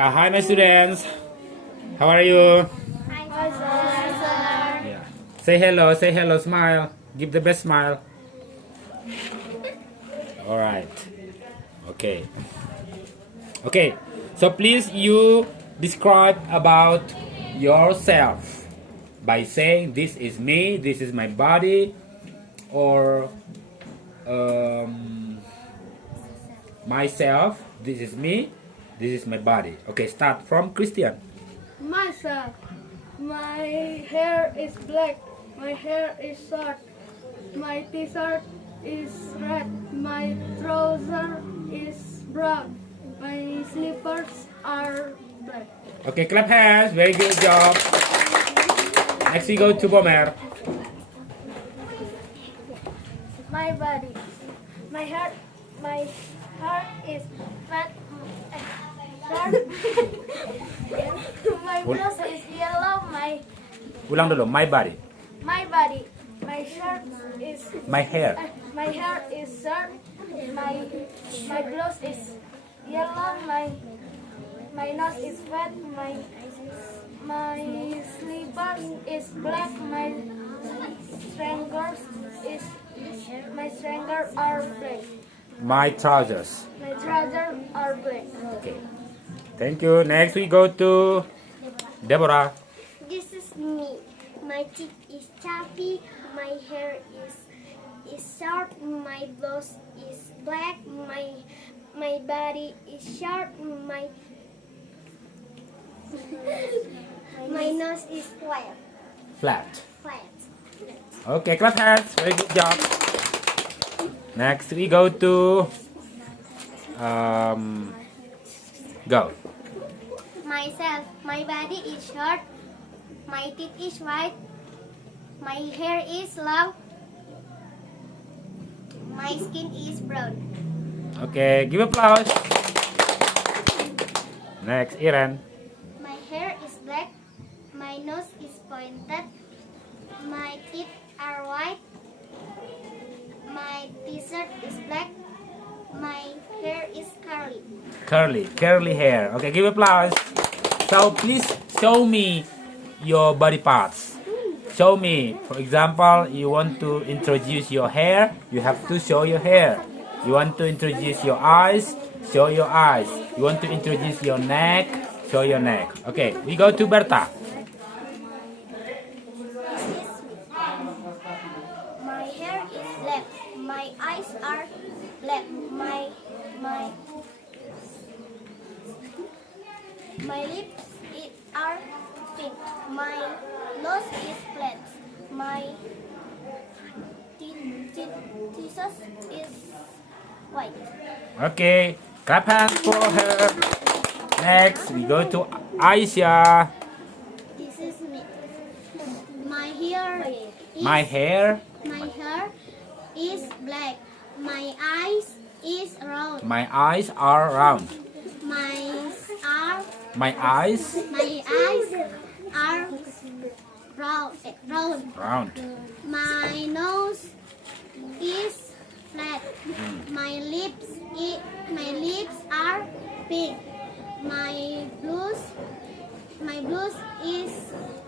Hi, my students. How are you? Hi, sir. Yeah. Say hello, smile. Give the best smile. All right. Okay. Okay. So please you describe about yourself by saying this is me, this is my body, or myself, this is me, this is my body. Okay, start from Christian. Myself. My hair is black. My hair is short. My t-shirt is red. My trouser is brown. My slippers are black. Okay, clap hands. Very good job. Next we go to Bomer. My body. My hair is fat. Short. My blouse is yellow. Ulang dulu. My body. My body. My shirt is My hair. my hair is short. My blouse is yellow. My nose is fat. My slippers is black. My strangers are black. My trousers. My trousers are black. Okay. Thank you. Next we go to Deborah. This is me. My teeth is chubby. My hair is short. My blouse is black. My body is short. My nose is flat. Flat. Flat. Okay, clap hands. Very good job. Next we go to go. Myself. My body is short. My teeth is white. My hair is long. My skin is brown. Okay, give applause. Next, Iran. My hair is black. My nose is pointed. My teeth are white. My t-shirt is black. My hair is curly. Curly hair. Okay, give applause. So please show me your body parts. Show me. For example, you want to introduce your hair, you have to show your hair. You want to introduce your eyes, show your eyes. You want to introduce your neck, show your neck. Okay, we go to Berta. My hair is black. My eyes are black. My lips are pink. My nose is flat. My t-shirt is white. Okay, clap hands for her. Next, we go to Aisha. This is me. My hair is My hair, My hair is black. My eyes is round. my eyes are round. My eyes My eyes are round. round. My nose is flat. My lips are pink. My blouse is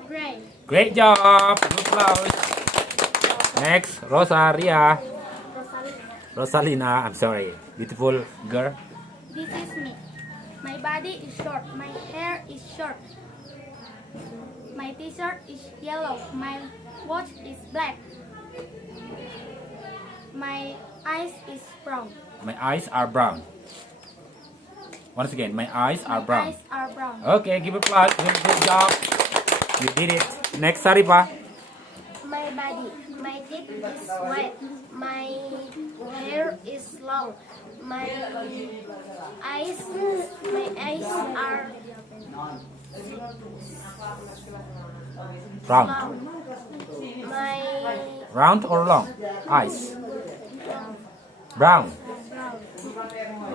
gray. Great job. Applause. Next, Rosaria. Rosalina, I'm sorry. Beautiful girl. This is me. My body is short. My hair is short. My t-shirt is yellow. My watch is black. My eyes is brown. My eyes are brown. Once again, my eyes are My brown. eyes are brown. Okay, give applause. Good job. You did it. Next, Saripa. My body. My teeth is white. My hair is long. My eyes are Round. long. My Round or long? Eyes. Brown.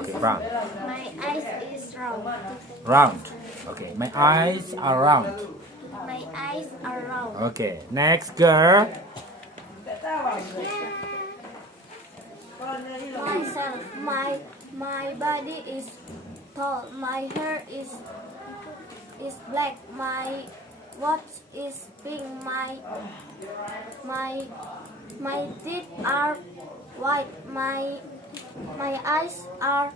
Okay, brown. my eyes is round. Round. Okay, my eyes are round. My eyes are round. Okay, next girl. Myself. My body is tall. My hair is black. My watch is pink. My my teeth are white. My eyes are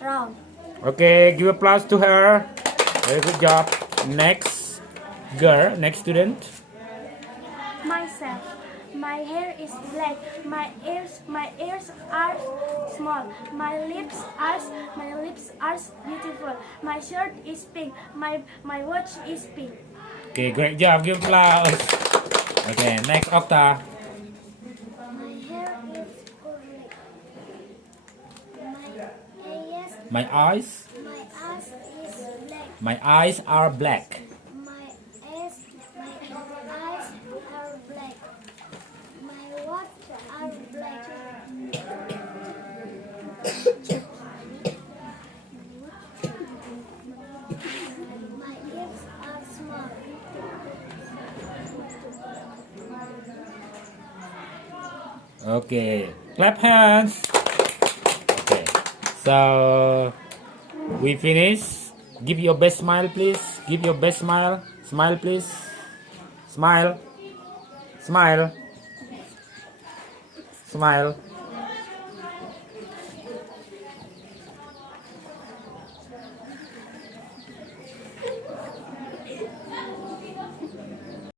round. Okay, give applause to her. Very good job. Next girl, next student. Myself. My hair is black. My ears are small. My lips are beautiful. My shirt is pink. My watch is pink. Okay, great job. Give applause. Okay, next Octa. My hair is curly. My eyes. My eyes is black. My eyes are black. My eyes are black. My watch are black. My ears are small. Okay, clap hands. Okay, so we finish. Give your best smile, please. Give your best smile. Smile, please. Smile. Smile. Smile.